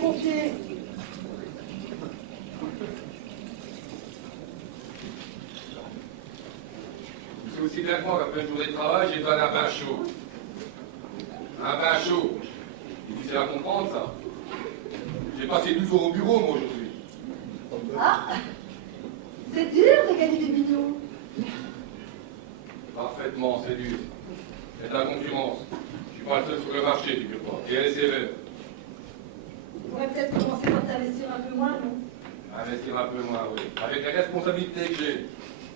confié. C'est aussi bien que moi qu'après une journée de travail, j'ai besoin d'un bain chaud. Un bain chaud. Difficile à comprendre, ça. J'ai passé 12 jours au bureau, moi, aujourd'hui. Ah, c'est dur de gagner des millions. Parfaitement, c'est dur. C'est de la concurrence. Je suis pas le seul sur le marché, figure-toi. Et elle est sévère. Tu pourrais peut-être commencer par t'investir un peu moins, non? Investir un peu moins, oui. Avec les responsabilités que j'ai.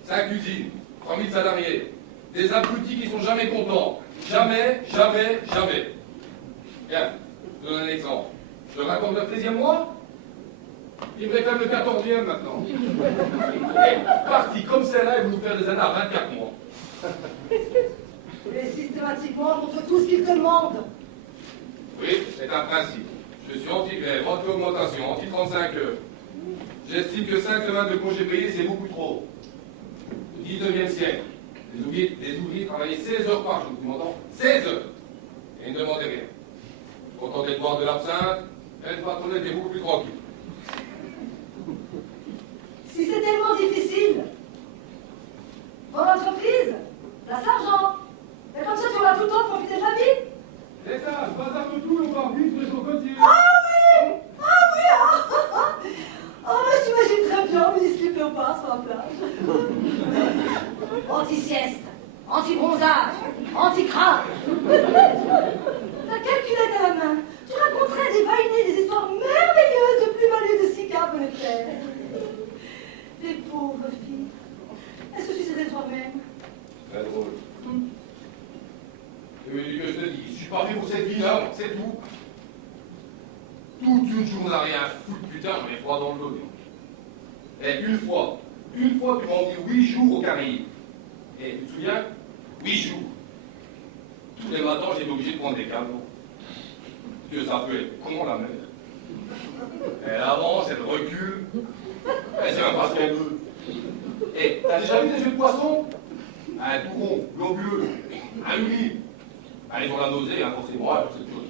5 usines, 3000 salariés, des abrutis qui sont jamais contents. Jamais, jamais, jamais. Bien, je donne un exemple. Je raconte le 13e mois, il me réclame le 14e maintenant. Et parti comme celle-là, ils vont nous faire des années à 24 mois. Et systématiquement contre tout ce qu'ils te demandent. Oui, c'est un principe. Je suis anti-grève, anti-augmentation, anti-35 heures. J'estime que 5 semaines de congés payés, c'est beaucoup trop. Au 19e siècle, les ouvriers travaillaient 16 heures par jour, tu m'entends? 16 heures. Et ils ne demandaient rien. Contentés de boire de l'absinthe, elle patronne était beaucoup plus tranquille. Si c'est tellement difficile, pour l'entreprise, place l'argent. Et comme ça, tu auras tout le temps de profiter de la vie. C'est ça, je passe un peu tout, on va vivre de son côté. Ah oui! Ah oui! Ah, mais j'imagine très bien Ministre Léopard sur la plage. Anti-sieste, anti-bronzage, anti-crabe. Ta calculette à la main, tu raconterais des vainés, des histoires merveilleuses de plus-value de cigares monétaires. Les pauvres filles, elles se suicideraient toi-même. Très drôle. Oui, que je te dis, je suis pas fait pour cette vie-là, c'est tout. Toute une journée à rien foutre, putain, j'en ai froid dans le dos. Dis. Et une fois, tu m'as dit 8 jours au Caraïbes. Et tu te souviens? 8 jours. Tous les matins, j'étais obligé de prendre des canons. Parce que ça peut être con, la mer. Elle avance, elle recule. Elle sait même pas ce qu'elle veut. Et t'as déjà vu des yeux de poisson? Un tout rond, globuleux, un humide. Ah, ils ont la nausée, hein, forcément, c'est tout.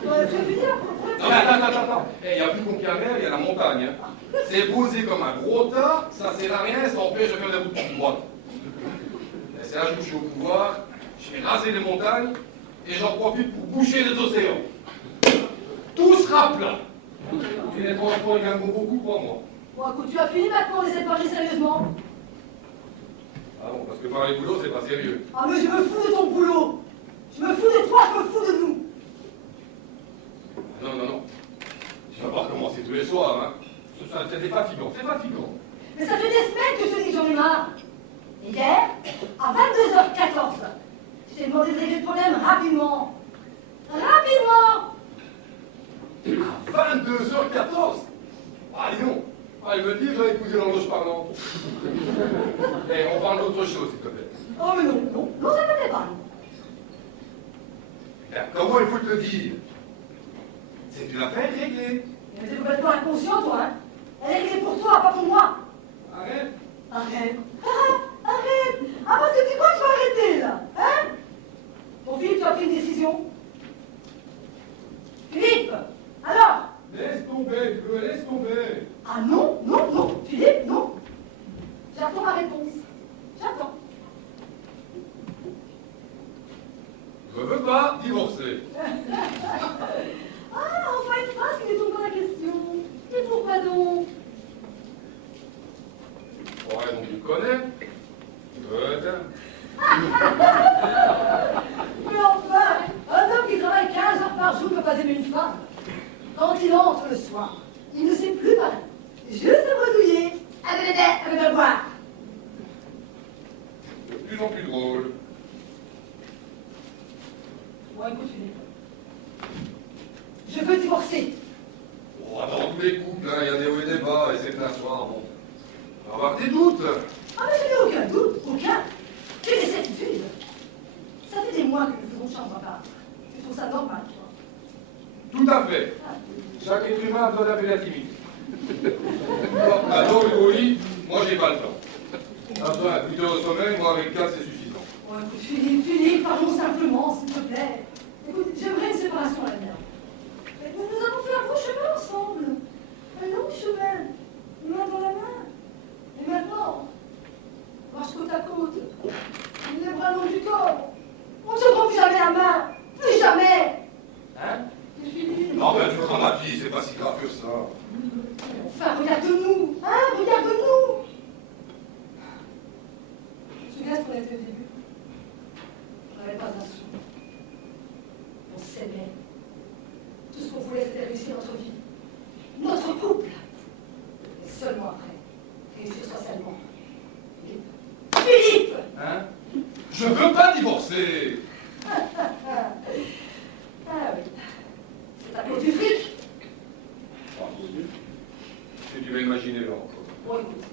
Je vais finir. Non, mais attends. Il n'y a plus qu'on mer, il y a la montagne. Hein. C'est posé comme un gros tas, ça sert à rien, ça empêche de faire des routes tout droites. C'est là que je suis au pouvoir, je vais raser les montagnes, et j'en profite pour boucher les océans. Tout sera plat. Et les transports, ils gagneront beaucoup, crois-moi. Bon, écoute, tu as fini maintenant, on essaie de parler sérieusement. Ah bon, parce que parler boulot, c'est pas sérieux. Ah, mais je me fous de ton boulot. Je me fous de toi, je me fous de nous. Non. Je vais pas recommencer tous les soirs, hein. C'est fatigant, c'est fatigant. Mais ça fait des semaines que je te dis que j'en ai marre. Et hier, à 22h14, je t'ai demandé de régler le problème rapidement. Rapidement. À 22h14. Ah, dis donc. Ah, il me dit que j'avais épousé l'horloge parlante. Eh, on parle d'autre chose, s'il te plaît. Oh, mais non, ça ne me plaît pas. Comment il faut te le dire? C'est une affaire réglée. Mais t'es complètement inconscient, toi, hein. Elle est réglée pour toi, pas pour moi. Arrête. Arrête. Arrête. Ah, parce que tu crois que je vais arrêter, là, hein? Ton Philippe, tu as pris une décision. Philippe, alors? Laisse tomber, laisse tomber. Ah non, Philippe, non. J'attends ma réponse. J'attends. Je veux pas divorcer. Ah, enfin une phrase qui détourne pas la question. Et pourquoi donc? Ouais, donc tu me connais. Peut-être. Mais enfin, un homme qui travaille 15 heures par jour ne peut pas aimer une femme. Quand il entre le soir, il ne sait plus parler. Juste bredouiller, avec le boire. De plus en plus drôle. Bon, écoute, Philippe. Je veux divorcer. Oh, dans tous les couples, hein, il y a des hauts et des bas, et c'est un soir, bon. On va avoir des doutes. Ah, mais je n'ai aucun doute, aucun. J'ai des certitudes. Ça fait des mois que nous faisons chambre à part. Tu trouves ça normal, toi? Tout à fait. Chaque être humain a besoin d'un peu d'intimité. Alors, au lit, moi j'ai pas le temps. T'as besoin d'un 8 heures au sommeil, moi avec 4 c'est suffisant. Oh, écoute, Philippe, parlons simplement, s'il te plaît. Écoute, j'aimerais une séparation à la mienne. Mais nous avons fait un beau chemin ensemble. s'aimait. Tout ce qu'on voulait, c'était réussir notre vie. Notre couple. Et seulement après, réussir socialement. Philippe! Hein? Je veux pas divorcer! Ah oui. C'est à cause du fric. Ah, si tu vas imaginer là. Bon, écoute,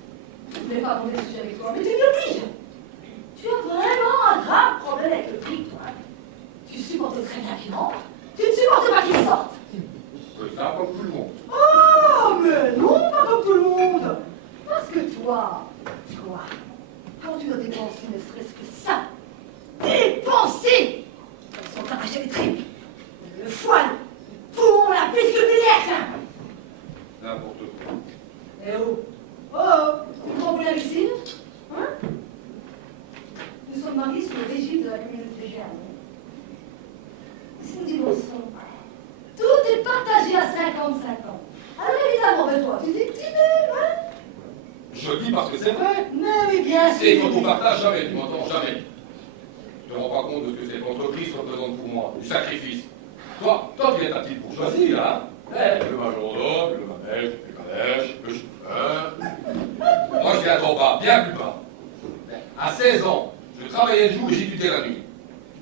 je ne voulais pas aborder le sujet avec toi, mais tu m'y obliges. Tu as vraiment un grave problème avec le fric, toi. Tu supportes très bien qu'il rentre. Tu ne supportes pas qu'il sorte. Ça, comme tout le monde. Oh, mais non, pas comme tout le monde. Parce que toi, quand tu dois dépenser ne serait-ce que ça, dépenser, elles sont arrachées les tripes, le foie, le poumon, la piscine biliaire. N'importe quoi. Eh oh, tu prends pour la Lucille? Hein? Nous sommes mariés sous le régime de la communauté germaine. Si nous divorçons, tout est partagé à 50-50. Alors évidemment, mais toi, tu dis que tu m'aimes, hein? Je le dis parce que c'est vrai. Mais oui, bien sûr. C'est quand on partage jamais, tu m'entends, jamais. Tu te rends pas compte de ce que cette entreprise représente pour moi, du sacrifice. Toi, tu es ta petite bourgeoisie, là. Le majordome, le manège, le calèche, le chauffeur. Moi, je viens d'en bas, bien plus bas. À 16 ans, je travaillais le jour et j'étudiais la nuit.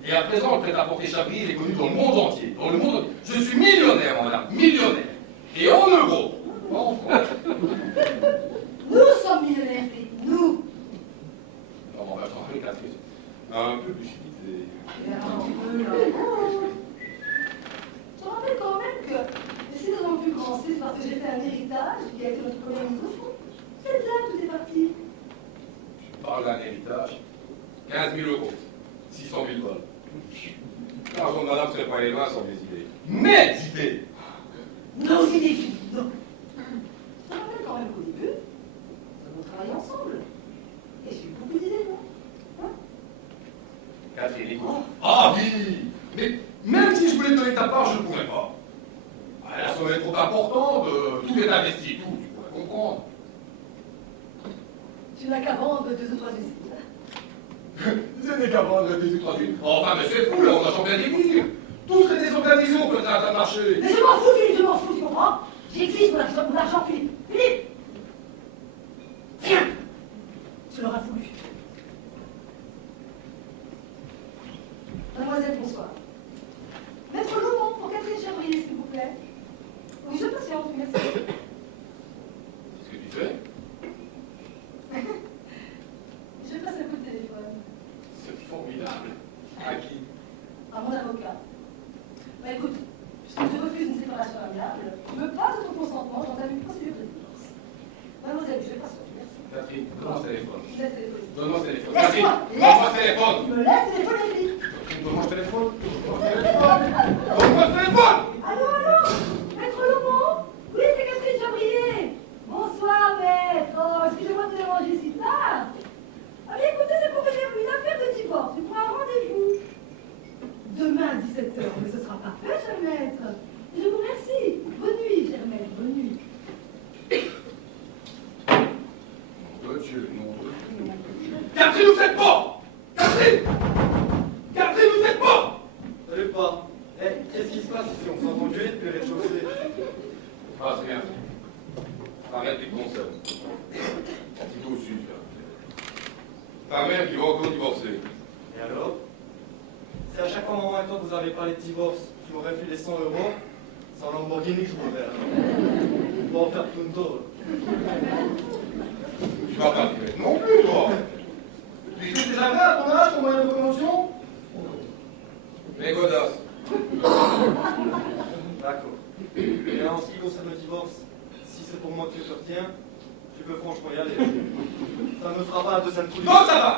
Et à présent, le prêt-à-porter Chabrier est connu dans le monde entier. Dans le monde entier. Je suis millionnaire, madame, millionnaire. Et en euros. En France. Nous sommes millionnaires, Philippe, nous. Non, on va travailler, Catherine. Un peu de lucidité. Je te rappelle quand même que si nous avons pu commencer, c'est parce que j'ai fait un héritage qui a été notre premier mise au fond. C'est de là que tout est parti. Je parle d'un héritage. 15 000 euros. 600 000 balles. L'argent de madame serait pas les mains sans mes idées. Mes idées! Nos idées, Philippe, non. Je te rappelle quand même qu'au début, nous avons travaillé ensemble. Et j'ai eu beaucoup d'idées, non? Hein? Catherine, écoute. Ah oui! Mais même si je voulais te donner ta part, je ne pourrais pas. La somme est trop importante, tout est investi, tout, tu pourrais comprendre. Tu n'as qu'à vendre 2 ou 3 usines. Ce n'est qu'à vendre des étrangers. Enfin, mais c'est fou, là, on a changé d'église. Tout serait désorganisé, on peut train de marcher. Mais je m'en fous, Philippe, je m'en fous, tu comprends? J'exige mon argent, Philippe. Philippe! Viens! Tu l'auras voulu. Mademoiselle, bonsoir. Maître Laurent, pour Catherine Chabrier, s'il vous plaît. Oui, je patiente, merci. Qu'est-ce que tu fais? Je passe un coup de téléphone. C'est formidable. À qui? À mon avocat. Bah écoute, puisque tu refuses une séparation amiable, tu me passes de ton consentement, j'entame une procédure de divorce. Mademoiselle, je passe, merci. Catherine, donne-moi ce téléphone. Je laisse téléphoner. Donne-moi ce téléphone. Laisse-moi, Catherine, donne-moi ce téléphone. Tu me laisses téléphoner, Philippe. Donne-moi ce téléphone. Donne-moi ce téléphone. Allô, Maître Laurent? Oui, c'est Catherine Chabrier. Bonsoir, maître. Oh, excusez-moi de déranger si tard. Ah bien, écoutez, c'est pour faire une affaire de divorce. Tu prends un rendez-vous. Demain à 17h, mais ce sera parfait, cher maître. Je vous remercie. Bonne nuit, cher maître, bonne nuit. Nom de Dieu, nom de Dieu. Catherine, vous faites pas! Catherine! Catherine, vous faites pas! Salut pas. Eh, qu'est-ce qui se passe ici? On s'entend gueuler depuis le rez-de-chaussée. Ah, c'est bien. Arrête tes concerts. C'est au sud, là. Ta mère qui va encore divorcer. Et alors? Si à chaque fois, maman et toi, vous avez parlé de divorce, tu m'aurais filé 100 euros, c'est un Lamborghini que je voudrais. Pour en faire punto. Tu vas pas dire non plus, toi. Tu sais déjà bien à ton âge ton moyen de promotion? Mais godasse. D'accord. Et en ce qui concerne le divorce, si c'est pour moi que tu te retiens, tu peux franchement y aller. Ça ne me fera pas un deuxième coup de... Non, ça va.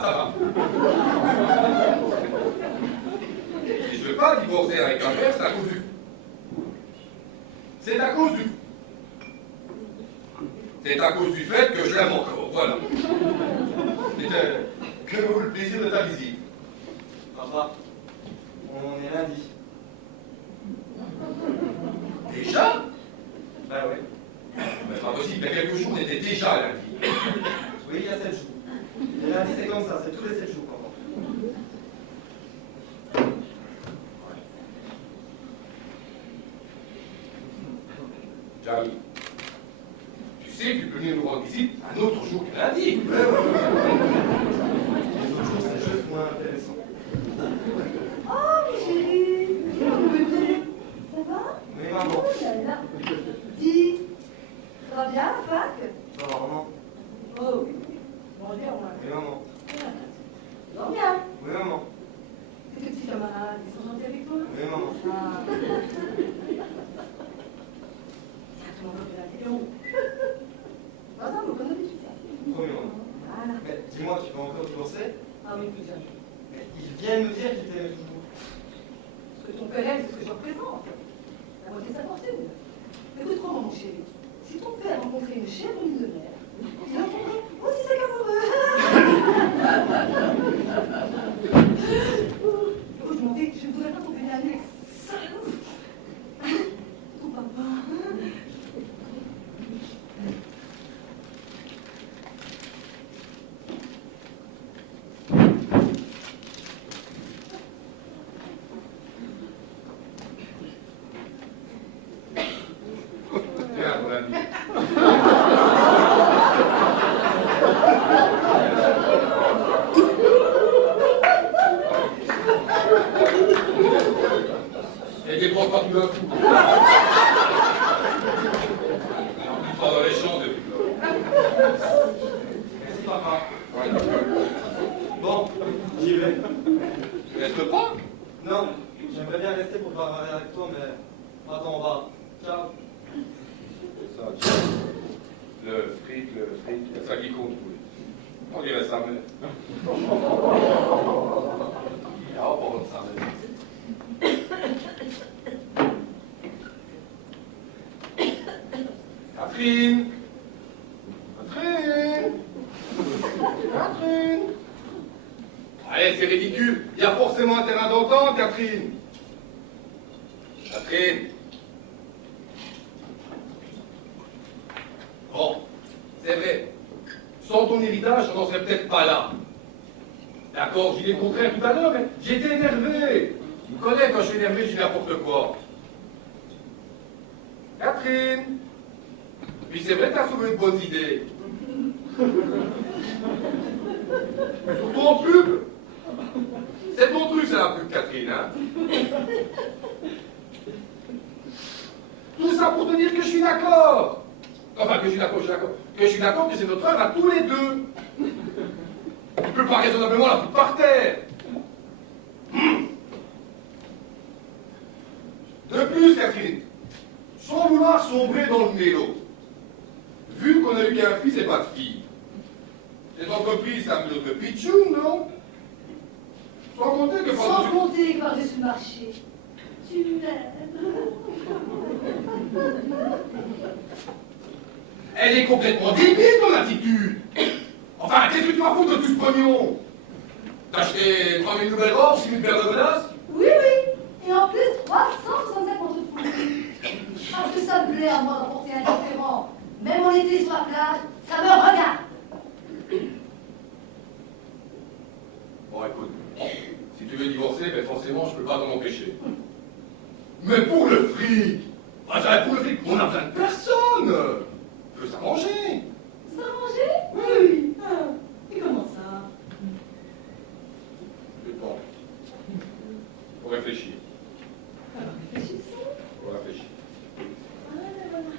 Si je veux pas divorcer avec un père, c'est à cause du... C'est à cause du... C'est à cause du fait que je l'aime encore, voilà. C'était que vaut le plaisir de ta visite. Papa, on est lundi. Déjà? Ben oui. Mais c'est pas possible, mais quelques jours on était déjà lundi. Oui, il y a 7 jours. Et lundi, c'est comme ça, c'est tous les 7 jours, papa. J'arrive. Tu sais que tu peux venir nous rendre visite un autre jour que lundi. Les autres jours, c'est juste moins intéressant. Oh, mon chéri, mon bébé, ça va? Mais maman. Oh là là. Dis, ça va bien, la fac? Ça va, maman. Oh, bon, bien, moi. Oui, maman. Ça va bien. Oui, maman. Tes petits camarades, ils sont gentils avec toi? Oui, maman. Ah. Tiens, tout le monde fait la télé. Ah non, mais connais tu sais. Promis, maman. Voilà. Mais dis-moi, tu vas encore divorcer? Ah oui, écoute, jamais. Mais il vient nous dire qu'il t'aimait toujours. Ce que ton père aime, c'est ce que je représente. La moitié de sa fortune. Écoute-moi, mon chéri. Si ton père rencontrait une chèvre millionnaire, il entendrait aussi sa amoureux. Écoute, mon fils, je ne voudrais pas tomber une année avec ça. Ton papa. Tiens, mon ami. Et dépense pas tout d'un coup. Tu seras dans les champs depuis là. Merci, papa. Ouais. Bon, j'y vais. Tu restes pas? Non, j'aimerais bien rester pour parler avec toi, mais attends, on va. Ciao. C'est ça, tiens. Le fric, c'est ça qui compte, oui. On dirait sa mère. Ah, on parle de sa mère. Catherine! Catherine! Catherine! Allez, c'est ridicule. Il y a forcément un terrain d'entente, Catherine. Catherine! Bon, c'est vrai. Sans ton héritage, on n'en serait peut-être pas là. D'accord, j'ai dit le contraire tout à l'heure, mais j'étais énervé. Tu me connais, quand je suis énervé, je dis n'importe quoi. Catherine! Puis c'est vrai que t'as trouvé une bonne idée. Surtout en pub. C'est ton truc, c'est la pub, Catherine, hein? Tout ça pour te dire que je suis d'accord. Enfin, que je suis d'accord, que je suis d'accord que c'est notre œuvre à tous les deux. Tu peux pas raisonnablement la foutre par terre. De plus, Catherine, sans vouloir sombrer dans le mélo, vu qu'on a eu qu'un fils et pas de fille, cette entreprise, c'est un peu notre pitchoun, non? Sans compter que Sans compter que par-dessus le marché, tu m'aimes. Elle est complètement débile, ton attitude. Enfin, qu'est-ce que tu vas foutre de tout ce pognon? T'as acheté 3000 nouvelles robes, 6000 paires de godasses? Oui, oui. Et en plus, 365 contre fou. Parce que ça me plaît à moi d'emporter un différent. Même en été sur la plage, ça me regarde. Bon, écoute, si tu veux divorcer, ben forcément, je peux pas t'en empêcher. Mais pour le fric, ah, ça, pour le fric, on a besoin de personne. Je veux s'arranger. S'arranger? Oui. Ah, et comment ça? Je sais pas. Faut réfléchir. Alors, réfléchissons. Faut réfléchir. Voilà, voilà.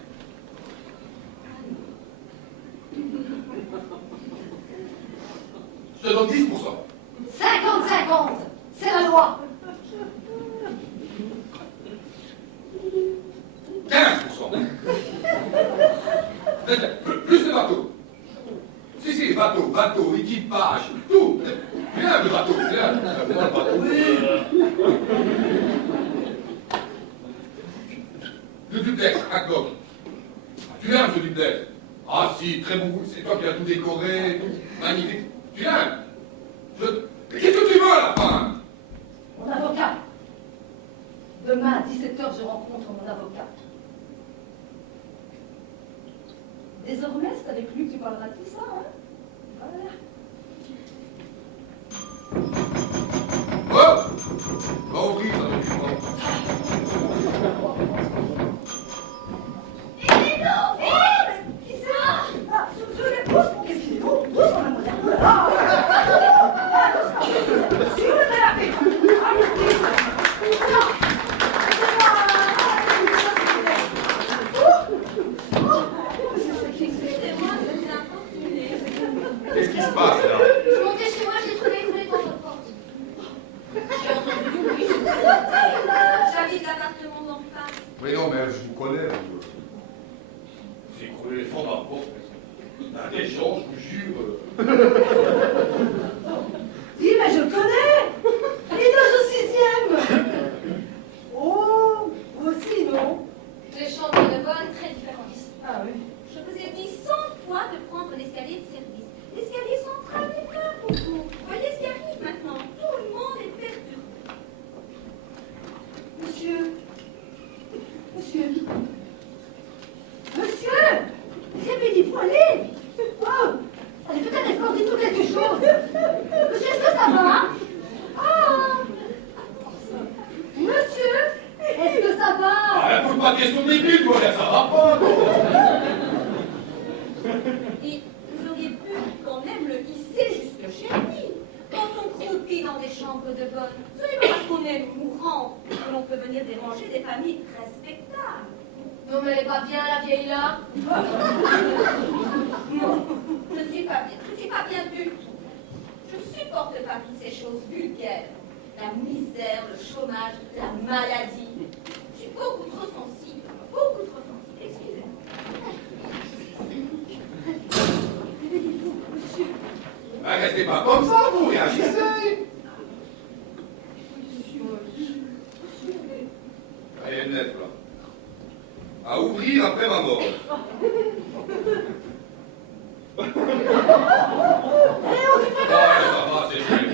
Je te donne 10%. 50-50, c'est la loi. 15%. Plus de bateaux. Si, bateau, équipage, tout. Viens le bateau, viens. Moi, le bateau. Le duplex, à coque. Tu viens, ce duplex. Ah si, très beau, c'est toi qui as tout décoré, tout magnifique. Tu viens. Qu'est-ce que tu veux à la fin? Mon avocat. Demain à 17h, je rencontre mon avocat. Désormais, c'est avec lui que tu parleras de tout ça, hein? Voilà. Oh! Va ouvrir, ça ne pas. Mais non, mais je vous connais. Vous. J'ai crevé les fonds de ma porte. Des gens, je vous jure. Si, mais je le connais. Il est dans le 6e. Oh, vous aussi, non? Les chambres de bonne, très différentes ici. Ah oui. Je vous ai dit 100 fois de prendre l'escalier de service. L'escalier central n'est pas pour vous. Voyez ce qui arrive maintenant. Tout le monde est perdu. Monsieur. Monsieur. Monsieur. Réveillez-vous, allez. Oh, allez, faites un effort, dites-nous quelque chose. Monsieur, est-ce que ça va? Ah. Monsieur, est-ce que ça va? Ah, pose pas de question débile, toi, là, ça va pas, toi. Et vous auriez pu quand même le hisser jusque chez lui. Quand on croupit dans des chambres de bonne, ce n'est pas parce qu'on est mourant que l'on peut venir déranger des familles respectables. Non, mais elle est pas bien, la vieille là. Non, je ne suis pas bien. Je ne suis pas bien du tout. Je ne supporte pas toutes ces choses vulgaires. La misère, le chômage, la maladie. Je suis beaucoup trop sensible. Beaucoup trop sensible. Excusez-moi. Réveillez-vous, monsieur. Ah, restez pas comme ça, vous réagissez. Allez, une lettre, là. À ouvrir après ma mort. Ça va, c'est fait.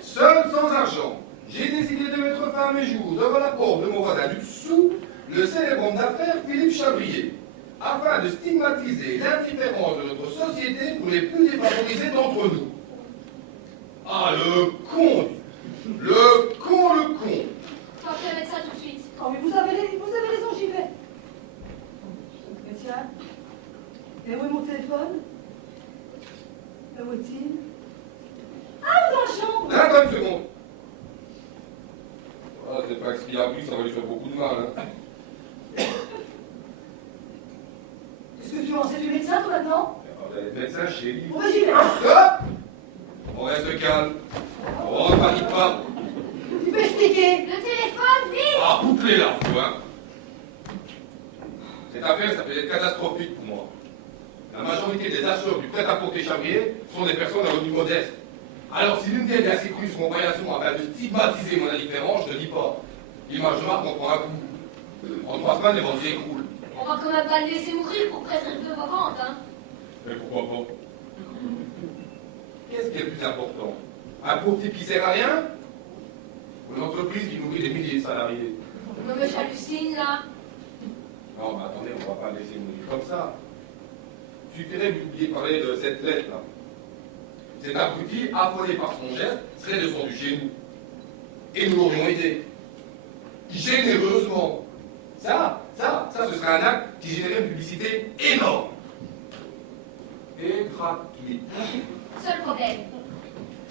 Seul, sans argent, j'ai décidé de mettre fin à mes jours devant la porte de mon voisin du dessous, le célèbre homme d'affaires Philippe Chabrier, afin de stigmatiser l'indifférence de notre société pour les plus défavorisés d'entre nous. Ah, le con! Le con, le con! Je vais appeler un médecin tout de suite. Oh, mais vous avez raison, j'y vais. Mais tiens, et où est mon téléphone? Et où est-il? Ah, dans la chambre! Attends une seconde. Ah, c'est pas ce qu'il a bu, ça va lui faire beaucoup de mal. Hein. Est-ce que tu en sais du médecin, toi, maintenant? Vous allez être médecin chez lui. Bon, j'y vais. Stop! On reste calme. On ne panique pas. Tu peux expliquer? Le téléphone, vite! Ah, bouclez là, tu vois. Cette affaire, ça peut être catastrophique pour moi. La majorité des acheteurs du prêt-à-porter Chabrier sont des personnes à revenu modeste. Alors, si l'une d'elles est assez crue sur mon voyagement afin de stigmatiser mon indifférence, je ne dis pas. L'image de marque m'en prend un coup. En 3 semaines, les ventes s'écroulent. On va quand même pas le laisser mourir pour préserver vos ventes, hein. Mais pourquoi pas? Qu'est-ce qui est le plus important? Un pauvre type qui sert à rien? Ou une entreprise qui nourrit des milliers de salariés? Non, mais j'hallucine, là. Non, mais attendez, on ne va pas laisser mourir comme ça. Il suffirait d'oublier de parler de cette lettre-là. Cet abruti, affolé par son geste, serait descendu chez nous. Et nous l'aurions aidé. Généreusement. Ça, ce serait un acte qui générait une publicité énorme. Et gratuite. Seul problème.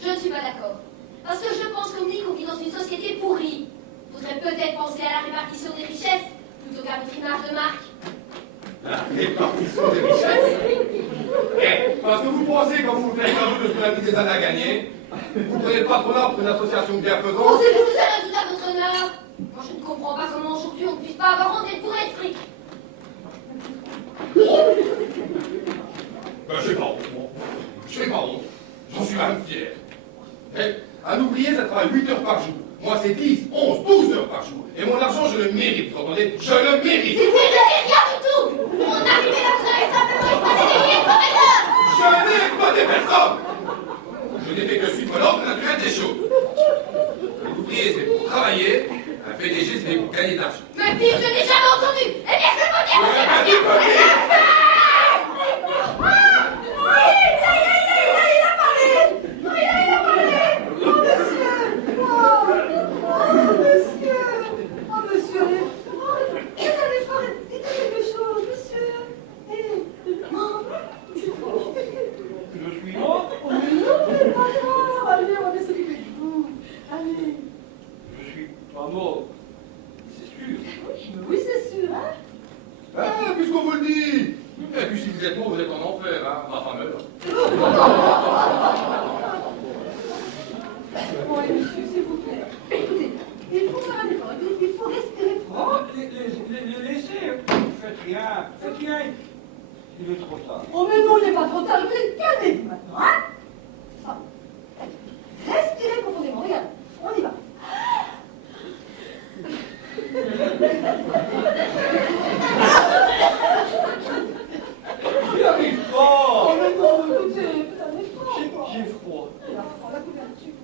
Je ne suis pas d'accord. Parce que je pense que qu'on vit dans une société pourrie. Faudrait peut-être penser à la répartition des richesses plutôt qu'à votre image de marque. La répartition des richesses. Eh, parce que vous pensez, quand vous vous faites un peu de ce qu'on a mis des années à gagner, vous prenez le patronat pour une association de bienfaisance. Pensez-vous que ça a tout à votre honneur? Moi, je ne comprends pas comment aujourd'hui on ne puisse pas avoir honte d'être bourré de fric. Ben, je sais pas honte, moi. Je sais pas honte. J'en suis même fier. Eh, un ouvrier, ça travaille 8 heures par jour. Moi, c'est 10, 11, 12 heures par jour. Et mon argent, je le mérite, vous entendez? Je le mérite. C'est rien du tout. Pour en arriver là, vous avez simplement exploité des milliers de travailleurs. Je n'ai exploité personne. Je n'ai fait que suivre l'ordre naturel des choses. L'ouvrier, c'est pour travailler. Un PDG, c'est pour gagner de l'argent. Mais pire, je n'ai jamais entendu. Eh bien, je vais vous dire, Ouais, vas-y, vas-y. Ah, puisqu'on vous le dit, J'ai froid. La couverture.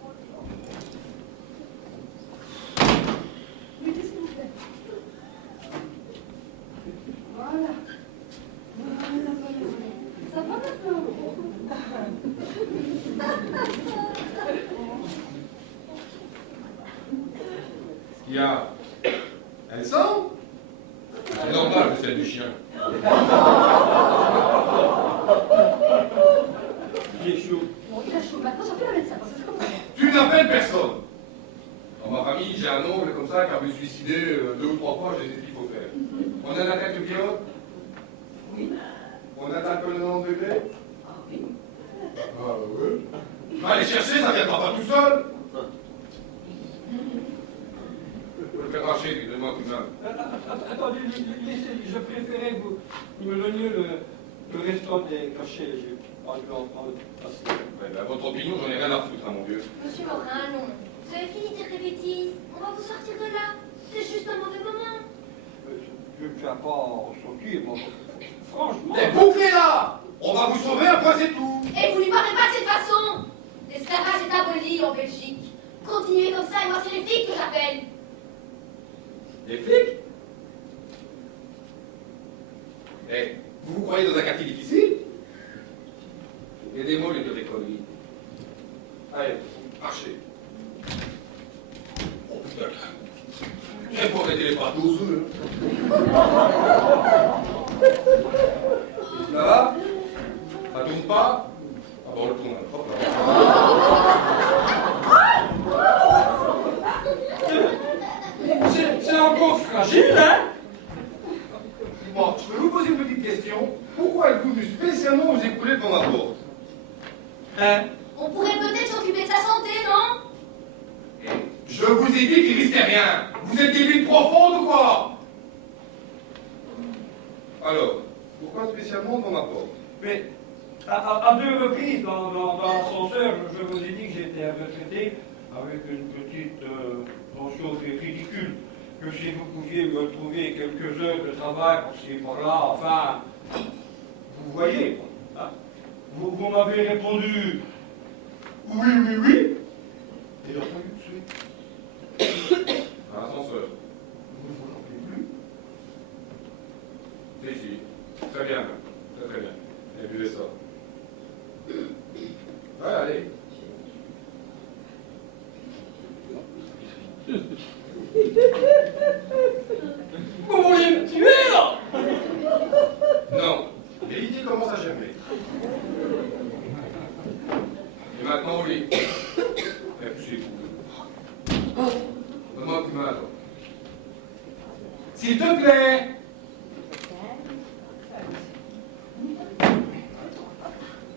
Mettez s'il vous plaît. Voilà. Voilà. Ça va maintenant? Ce qu'il y a, elle sent. C'est normal que c'est du chien. J'ai chaud. Bon, il a chaud. Maintenant, j'appelle le médecin parce que c'est comme ça. Tu n'appelles personne. Dans ma famille, j'ai un oncle comme ça qui a pu se suicider 2 ou 3 fois, je sais ce qu'il faut faire. On a la tête bien. Oui. On a un peu le 90 degrés. Ah oui. Ah oui. Va aller chercher, ça viendra pas tout seul. Je vais le faire marcher, lui, donne-moi un coup de main. Attendez, laissez, je préférais que vous me donniez le restant des cachets. J'ai pas dû en prendre assez. Ouais, ben, à votre opinion, j'en ai rien à foutre, hein, mon vieux. Monsieur Morin, non. Vous avez fini de dire des bêtises. On va vous sortir de là. C'est juste un mauvais moment. Je ne viens pas en sortir, moi. Franchement. T'es bouclé là. On va vous sauver, un point c'est tout. Et vous lui parlez pas de cette façon. L'esclavage est aboli en Belgique. Continuez comme ça et moi c'est les flics que j'appelle. Les flics? Eh, vous vous croyez dans un quartier difficile? Aidez-moi, les deux des conneries. Allez, marchez. Oh putain. Il faut arrêter les pattes aux œufs. Ça va? Ça tourne pas? Ah bon, on le tourne alors. Hop là. C'est encore fragile, hein? Bon, je peux vous poser une petite question. Pourquoi êtes-vous venu spécialement vous écouler devant ma porte? Hein? On pourrait peut-être s'occuper de sa santé, non? Je vous ai dit qu'il risquait rien. Vous êtes des villes profondes ou quoi? Alors, pourquoi spécialement devant ma porte? Mais à 2 reprises dans l'ascenseur, je vous ai dit que j'étais retraité avec une petite pension ridicule. Que si vous pouviez me trouver quelques heures de travail par-ci par-là, enfin, vous voyez, quoi, hein? Vous m'avez répondu oui, oui, oui, et j'ai entendu tout de suite. Un ascenseur. Vous ne vous rappelez plus? Si, si. Très bien. Très très bien. Et buvez ça. Ouais, allez. Vous voulez me tuer, là? Non. Mais l'idée commence à germer. Et maintenant, au lit. Et puis, donne-moi un coup de main, toi. S'il te plaît.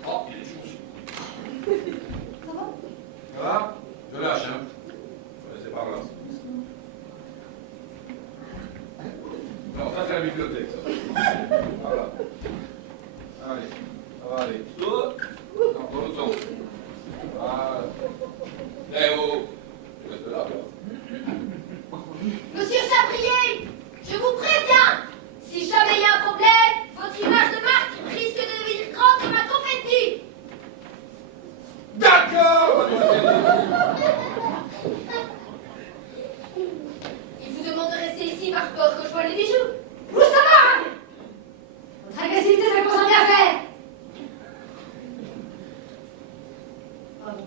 Oh, il est chaud. Ça va? Ça va? Je lâche, hein. Je vais laisser par là. Non, ça c'est la bibliothèque, ça. Voilà. Allez, ça va aller. Non, dans l'autre sens. Voilà. Eh oh, je reste là, toi. Monsieur Chabrier, je vous préviens, si jamais il y a un problème, votre image de marque risque de devenir grande comme un confetti. D'accord, mademoiselle. Il vous demande de rester ici par peur que je vole les bijoux. Vous ça va? Votre agressivité, ça commence à bien faire. Pardon.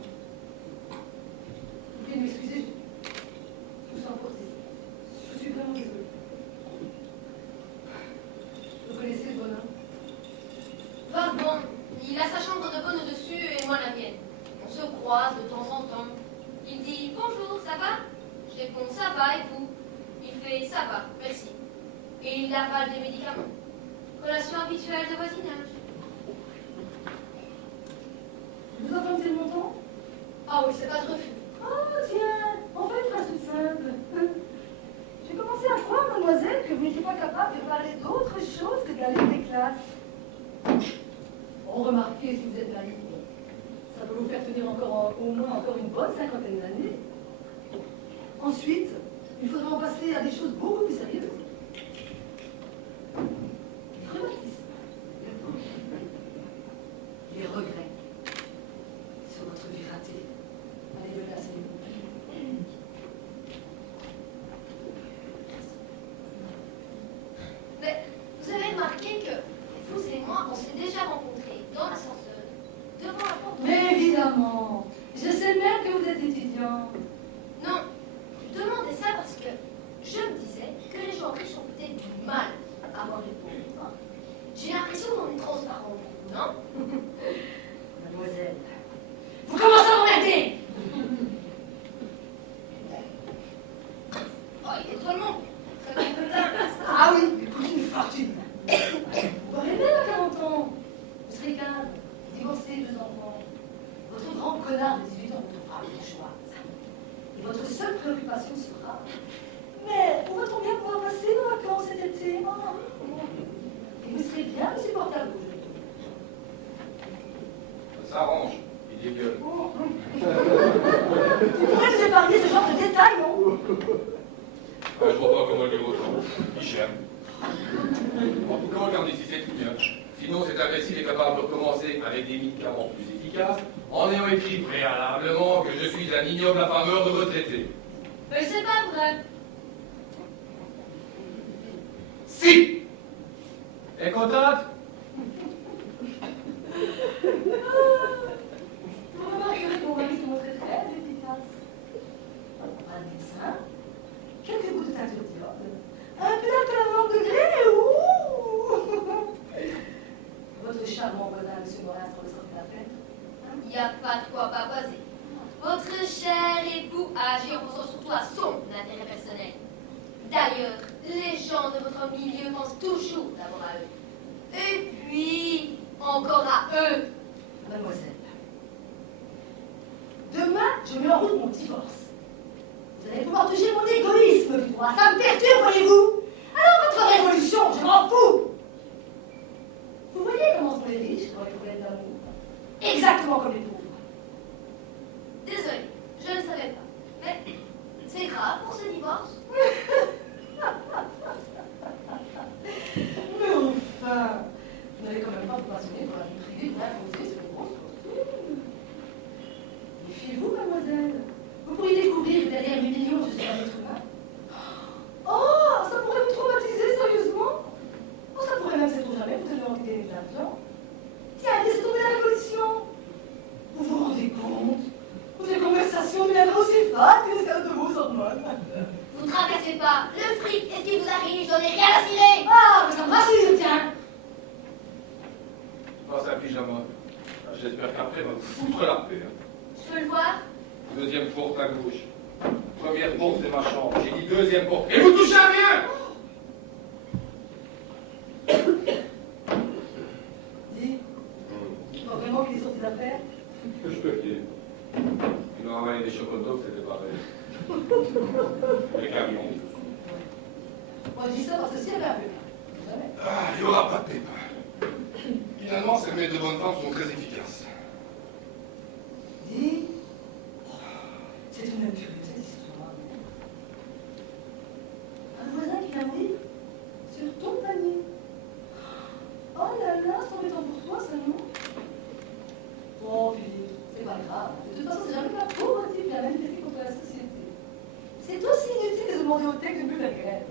Vous pouvez m'excuser, je suis emportée. Je suis vraiment désolée. Vous connaissez ce bonhomme? Bon, il a sa chambre de bonne au-dessus et moi la mienne. On se croise de temps en temps. Il dit bonjour, ça va? Je réponds ça va et vous? Il fait ça va, merci. Et il avale des médicaments. Relation habituelle de voisinage. Vous entendez le montant? Ah oui, c'est pas de refus. Oh, tiens, en fait, phrase toute simple. J'ai commencé à croire, mademoiselle, que vous n'étiez pas capable de parler d'autre chose que de la lettre des classes. Oh, remarquez, si vous êtes naïf, ça peut vous faire tenir encore, au moins encore une bonne 50aine d'années. Ensuite, il faudra en passer à des choses beaucoup plus sérieuses. Les rhumatismes, les regrets, raté. Allez, venez, asseyez-vous. Mais vous avez remarqué que vous et moi, on s'est déjà rencontrés dans l'ascenseur, devant la porte. Mais évidemment, je sais bien que vous êtes étudiant. Non, je demandais ça parce que je me disais que les gens riches ont peut-être du mal à voir les pauvres. J'ai l'impression qu'on est transparent pour vous, non? Mademoiselle, vous commencez à m'emmerder. Oh, il est drôlement très compétent, là, ça. Ah oui, il coûte une fortune. Vous rêvez à 40 ans. Vous serez cadre, divorcé, 2 enfants. Votre grand connard de 18 ans vous trouvera bourgeoise. Et votre seule préoccupation sera: mais où va-t-on bien pouvoir passer nos vacances cet été? Et vous serez bien supportable aujourd'hui. Ça s'arrange, il dégueule. Vous pourrez nous épargner ce genre de détails, non? Ah, je vois pas comment le autant. Il cherche. En tout cas, regardez si c'est tout bien. Sinon, cet imbécile est capable de recommencer avec des médicaments plus efficaces, en ayant écrit préalablement que je suis un ignoble affameur de retraité. Mais c'est pas vrai. Si! Et contente? Vous remarquerez que mon mari se montrait très efficace. Pas de médecin, quelques gouttes de teinture d'iode, un peu d'alcool de gré, et ouh! Votre charmant voisin, M. Morin, se sortir de la fête. Il n'y a pas de quoi pavoiser. Votre cher époux a agi en pensant surtout à son intérêt personnel. D'ailleurs, les gens de votre milieu pensent toujours d'abord à eux. Et puis, encore à eux. Mademoiselle, demain, je mets en route mon divorce. Vous allez pouvoir toucher mon égoïsme, Victoire. Ça me perturbe, voyez-vous. Alors, votre révolution, je m'en fous. Vous voyez comment sont les riches dans les problèmes d'amour? Exactement comme les pauvres. Désolée, je ne savais pas. Mais c'est grave pour ce divorce. Mais enfin, vous n'allez quand même pas vous passionner pour la vie privée d'une imposée sur une grosse fortune. Méfiez-vous, mademoiselle. Vous pourriez découvrir que derrière 8 millions, je suis un être humain. Oh, ça pourrait vous traumatiser, sérieusement? Oh, ça pourrait même, c'est trop jamais, vous donner envie de gagner de l'argent. Tiens, laissez tomber la révolution. Vous vous rendez compte? Vos conversations deviendront aussi fades que celles de vos hormones. Vous tracassez pas. Le fric, est-ce qu'il vous arrive? J'en ai rien à cirer. Ah, mais ça me rassure, tiens. Non, c'est un pyjama. J'espère qu'après, il va vous foutre la paix. Hein. Je peux le voir? Deuxième porte à gauche. Première porte, c'est ma chambre. J'ai dit deuxième porte. Et vous touchez à rien! Dis, tu crois vraiment qu'il est sorti d'affaires? Que je peux dire. Il m'a ramené des chocolats, c'était pareil. Les camions. Moi, je dis ça parce que s'il y avait un peu. Jamais. Ah, il n'y aura pas de pépin. Finalement, ces remèdes de bonne femme sont très efficaces. Dis, c'est une curieuse cette histoire. Un voisin qui vient dire sur ton panier. Oh là là, c'est embêtant pour toi, ça, non? Bon, Philippe, c'est pas grave. De toute façon, c'est jamais la pauvre type qui a manifesté contre la société. C'est aussi inutile de demander au texte de plus la grève.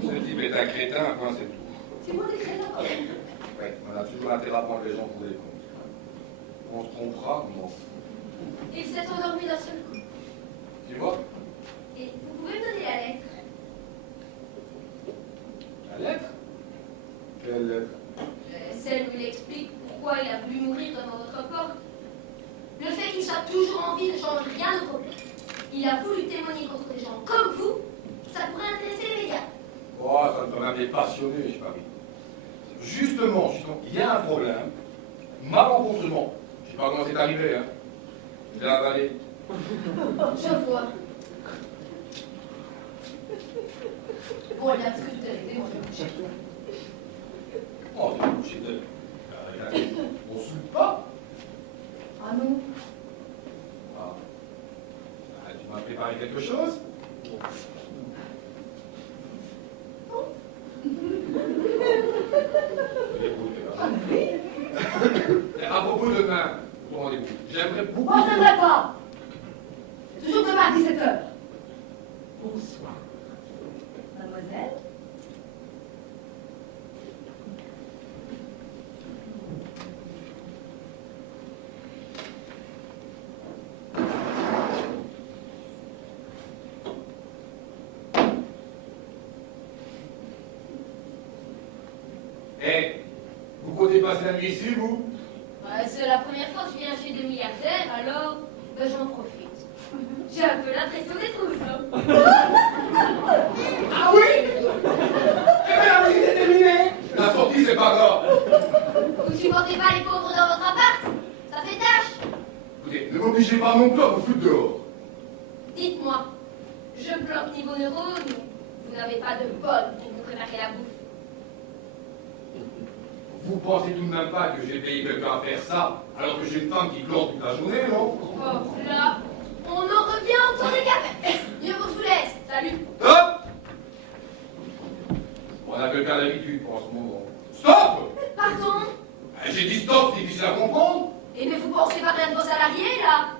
Ce type est un crétin, point, c'est tout. Tu vois des crétins quand même. Oui, on a toujours intérêt à prendre les gens pour des cons. On se trompera, on m'en fout. Il s'est endormi d'un seul coup. Tu vois? Et vous pouvez me donner la lettre? La lettre? Quelle lettre? Celle où il explique pourquoi il a voulu mourir devant votre porte. Le fait qu'il soit toujours en vie ne change rien au problème. Il a voulu témoigner contre des gens comme vous. Ça pourrait intéresser les médias. Oh, ça me m'avait passionné, je parie. Justement, il y a un problème. Malencontreusement. Je sais pas comment c'est arrivé, hein. Je l'ai avalé. Je vois. Bon, eh bien, parce que tout est réglé, moi je vais me coucher. Oh, tu vas coucher de... On se soupe pas? Ah non. Ah. Ah, tu m'as préparé quelque chose? Ah, mais oui. Et à propos de pain, ton rendez-vous. J'aimerais beaucoup... Moi, je n'aimerais pas. C'est toujours demain à 17h. Bonsoir. Mademoiselle? Eh, vous comptez passer la nuit ici, vous? C'est la première fois que je viens chez des milliardaires, alors j'en profite. J'ai un peu l'impression d'être tous, hein. Ah oui? Eh bien, la visite est terminée. La sortie, c'est pas grave. Vous supportez pas les pauvres dans votre appart? Ça fait tâche. Écoutez, ne m'obligez pas non plus à vous foutre dehors. Dites-moi, je bloque niveau neurones, vous n'avez pas de bol pour vous préparer la bouffe. Vous pensez tout de même pas que j'ai payé quelqu'un à faire ça, alors que j'ai une femme qui plante toute la journée, non? Oh, là, on en revient au tour des cafés. Mieux vaut que je vous laisse. Salut. Stop! On a quelqu'un d'habitude pour en ce moment. Stop! Pardon? J'ai dit stop, c'est difficile à comprendre. Eh mais vous pensez pas rien de vos salariés, là?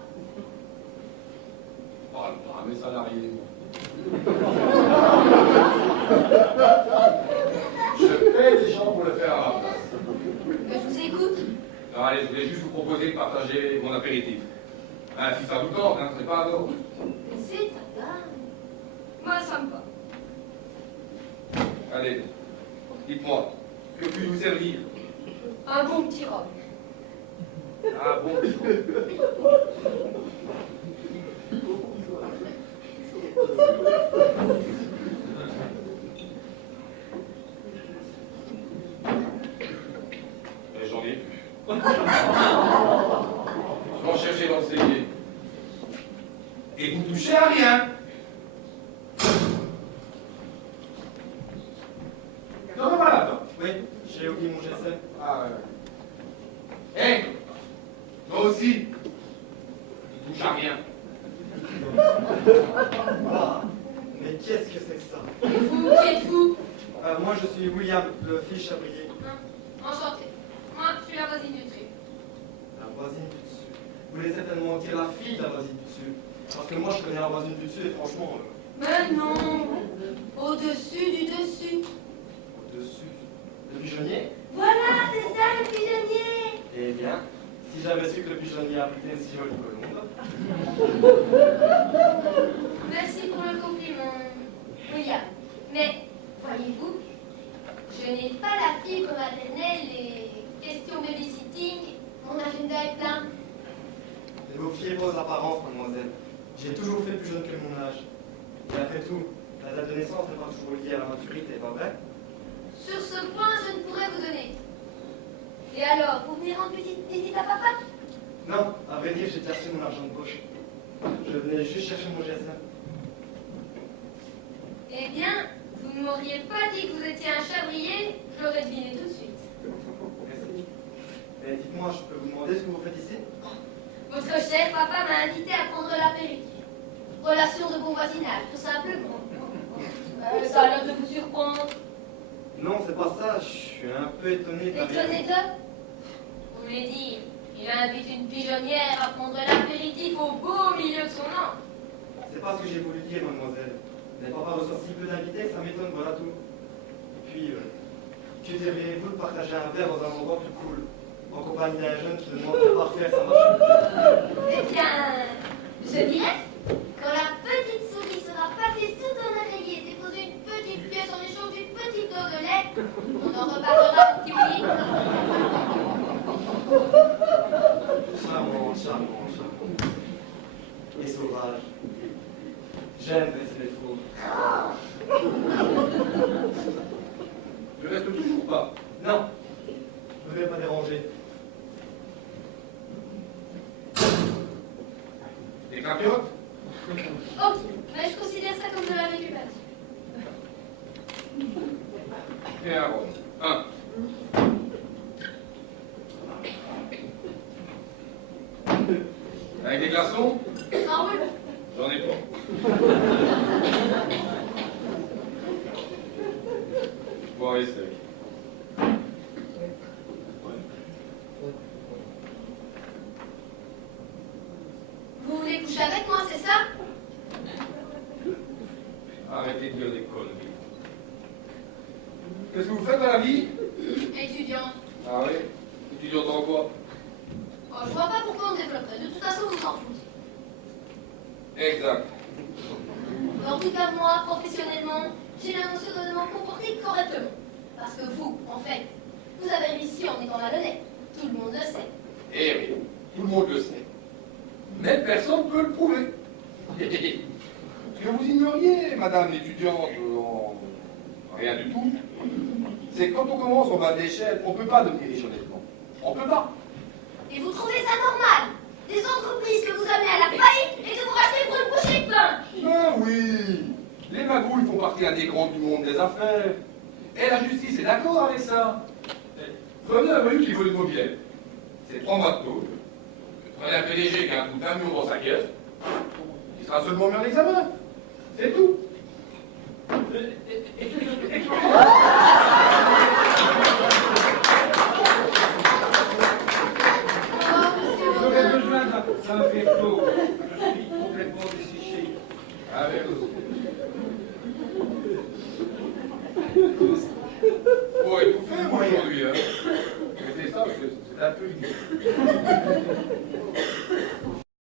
Oh, le drame est salarié. Je paie des gens pour le faire à ma place. Je vous écoute. Alors allez, je voulais juste vous proposer de partager mon apéritif. Hein, si ça vous tente, hein, c'est pas un ordre. Mais c'est ta dame. Moi, ça me va. Allez, dites-moi, que puis vous servir? Un bon petit rhum. Ah bon? J'en ai plus. Je m'en cherchais dans le cellier. Et vous touchez à rien. Non, mais voilà, attends. Oui, j'ai oublié mon GSM. Ah ouais. Hé, toi aussi, tu touches à rien. Ah, mais qu'est-ce que c'est que ça? Vous, qui êtes-vous? Moi, je suis William, le fils Chabrier. Enchanté. Moi, je suis la voisine du dessus. La voisine du dessus. Vous voulez certainement dire la fille de la voisine du dessus. Parce que moi, je connais la voisine du dessus et franchement... Mais non. Au-dessus du dessus. Au-dessus. Le pigeonnier? Voilà, c'est ça le pigeonnier. Eh bien, si j'avais su que le pigeonnier abritait une si jolie colombe... Merci pour le compliment, William. Mais, voyez-vous, je n'ai pas la fibre maternelle et question babysitting, mon agenda est plein. Ne vous fiez pas aux apparences, mademoiselle. J'ai toujours fait plus jeune que mon âge. Et après tout, la date de naissance n'est pas toujours liée à la maturité, pas vrai? Sur ce point, je ne pourrais vous donner. Et alors, vous venez rendre petite visite à papa? Non, à vrai dire, j'ai déjà reçu mon argent de poche. Je venais juste chercher mon GSM. Eh bien, vous ne m'auriez pas dit que vous étiez un chabrier, je l'aurais deviné tout de suite. Merci. Mais dites-moi, je peux vous demander ce que vous faites ici? Votre cher papa m'a invité à prendre l'apéritif. Relation de bon voisinage, tout simplement. Ça a l'air de vous surprendre. Non, c'est pas ça. Je suis un peu étonné de la Étonné de? Vous voulez dire, il invite une pigeonnière à prendre l'apéritif au beau milieu de son an. C'est pas ce que j'ai voulu dire, mademoiselle. Vous n'avez pas reçu si peu d'invités, ça m'étonne, voilà tout. Et puis, que diriez-vous de partager un verre dans un endroit plus cool, en compagnie d'un jeune qui ne demande pas refaire sa marche? Eh bien, je dirais, quand la petite souris sera passée sous ton oreiller et déposer une petite pièce en échange d'une petite dose de lait, on en reparlera, petit Willy. Charmant, charmant, charmant. Et sauvage. J'aime baisser les faux. Je reste toujours pas. Non, je ne vais pas déranger. Des crapiotes? Ok, mais je considère ça comme de la récupération. Et un rhum. Un. Avec des glaçons? Ah oui? J'en ai pas. Bon, allez, c'est... Oh, je vois pas pourquoi on développerait. De toute façon, vous vous en foutez. Exact. En tout cas, moi, professionnellement, j'ai l'intention de m'en comporter correctement. Parce que vous, en fait, vous avez réussi en étant malhonnête. Tout le monde le sait. Eh oui, tout le monde le sait. Mais personne ne peut le prouver. Ce que vous ignoriez, madame l'étudiante, en rien du tout, c'est que quand on commence en bas de l'échelle, on ne peut pas devenir riche honnêtement. On ne peut pas. Et vous trouvez ça normal? Des entreprises que vous amenez à la faillite et que vous rachetez pour une bouchée de pain? Ben oui, les magouilles font partie intégrante du monde des affaires. Et la justice est d'accord avec ça. Prenez un voyou qui vole une mobilette. C'est 3 mois de tôle. Prenez un PDG qui a un coup d'un million dans sa caisse. Il sera seulement mis en examen. C'est tout. J'aurais besoin d'un verre d'eau. Je suis complètement desséché. Avec vous.